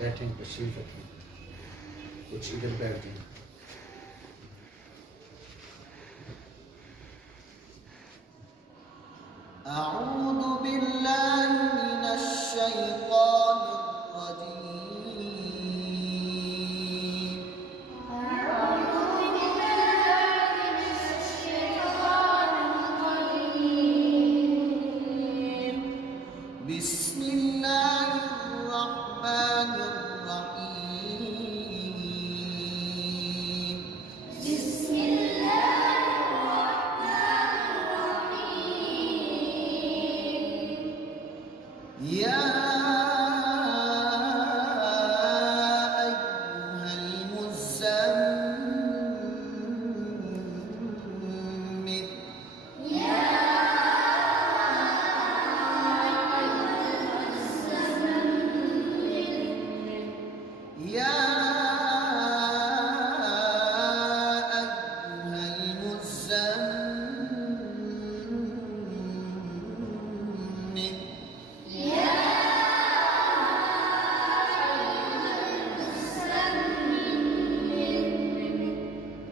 बैठें तशरीफ रखें, कुछ इधर बैठ जाएं। अऊज़ु बिल्लाहि मिनश शैतानिर रजीम। अऊज़ु बिल्लाहि मिनश शैतानिर रजीम। बिस्मिल्लाहिर रहमानिर रहीम। يا أيها المزمل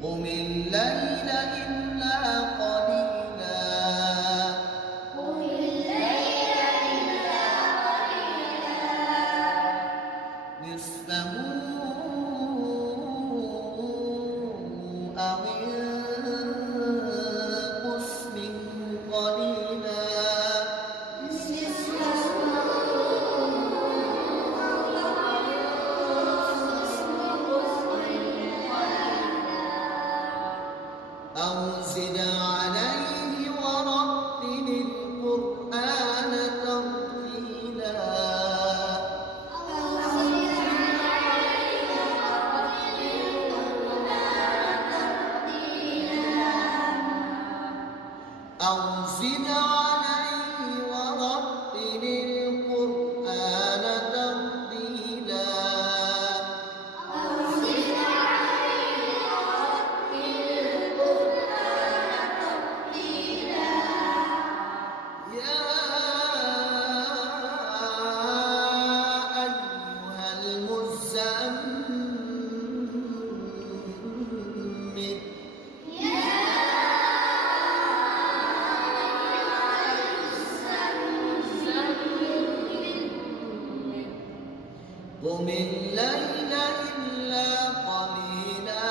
قم الليل إلا قليلا نصفه أو انقص منه قليلا أو زد عليه ورتل القرآن ترتيلا أو زد عليه ورتل القرآن ترتيلا يا أيها المزمل قم الليل إلا قليلا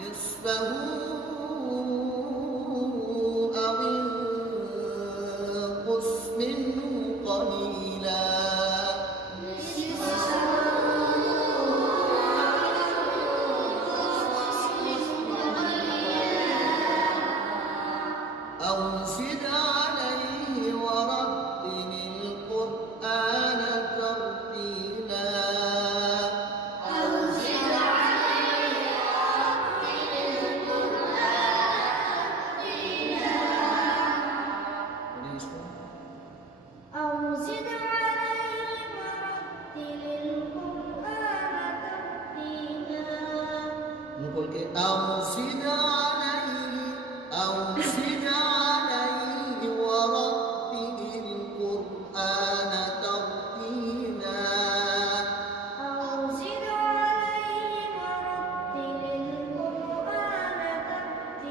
نصفه أو انقص منه قليلا أو زد عليه ورتل القرآن ترتيلا نقول के أو زد عليه ورتل القرآن ترتيلا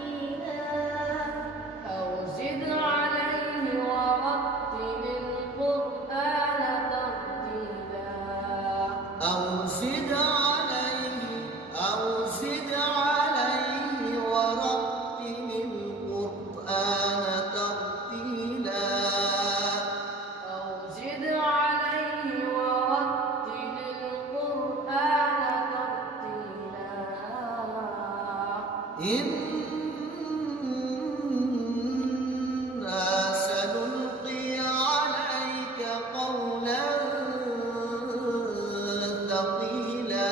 أو زد عليه ورتل القرآن ترتيلا إنا سنلقي عليك قولا ثقيلا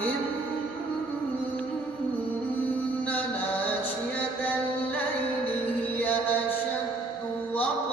إن ناشئة الليل هي أشد وطئا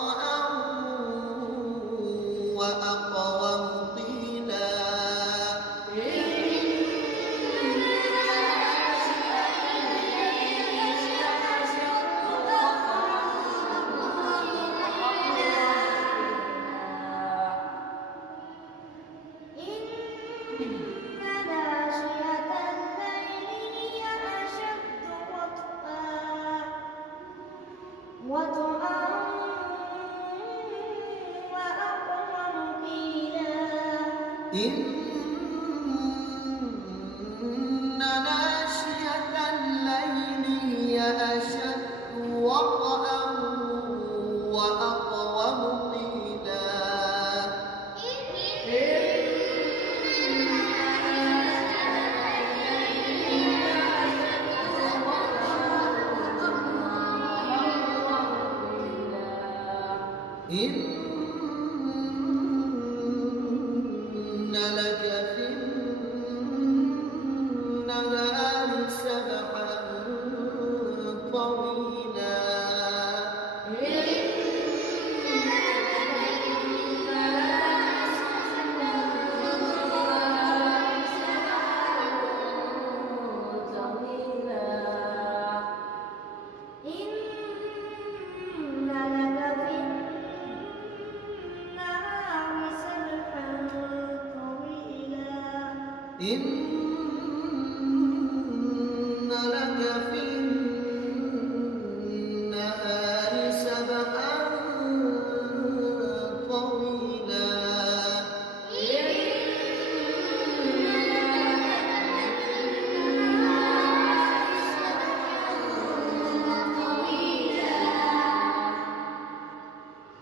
وطعا وأقوم قيلا إن ناشئة الليل هي أشد وطئا وأقوم قيلا إن لك في النهار سبحا طويلا إن لك في النهار سبحا طويلا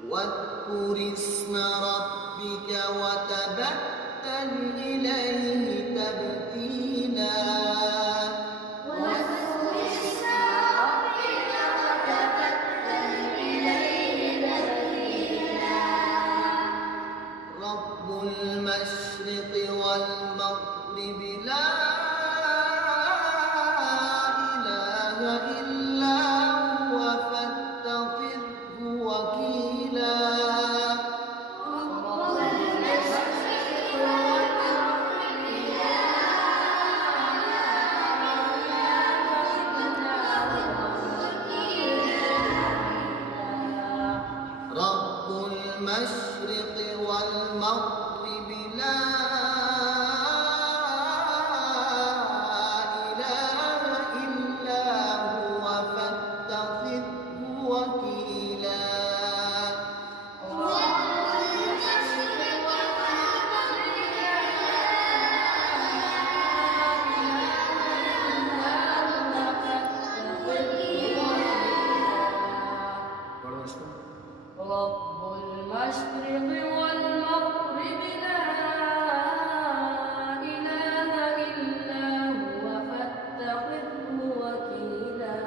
واذكر اسم ربك وتبتل إليه تبتيلا واذكر اسم ربك وتبتل إليه تبتيلا رب المشرق والمغرب لا إله إلا هو فاتخذه وكيلا رب المشرق والمغرب لا إله إلا هو فاتخذه وكيلا पढ़ो इसको رب المشرق والمغرب لا إله إلا هو فاتخذه وكيلا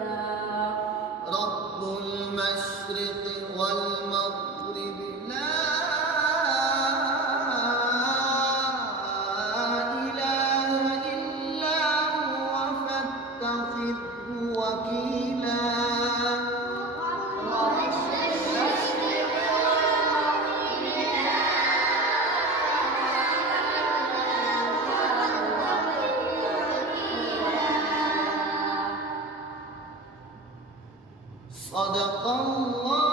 رب المشرق والمغرب لا إله إلا هو فاتخذه وكيلا صدق الله